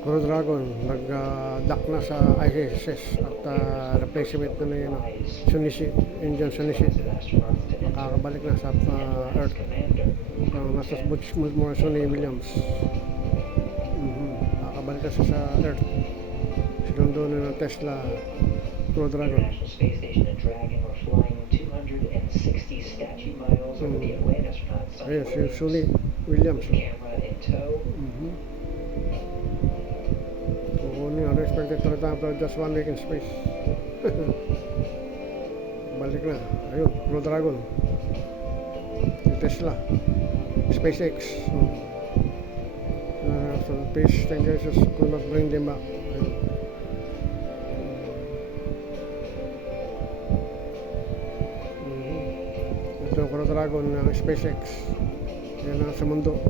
Crew Dragon, nag-dock na sa ISS at replacement na yun, Shunichi, Indian Shunichi. Makakabalik na sa Earth. Nasa Morrison ni Williams. Makakabalik na sa Earth. Sinundo na ng Tesla Crew Dragon. International Space Station and Dragon were flying 260 statute miles over the Atlantis. Ayun, si Sully Williams. Camera in tow. Kukunin, unexpected trip after just 1 week in space. Balik na. Ayun, Crew Dragon. Si Tesla. SpaceX. So, peace, thank you, Jesus could not bring them back. Ayun. Ito, Crew Dragon ng SpaceX. Yan ang sa mundo.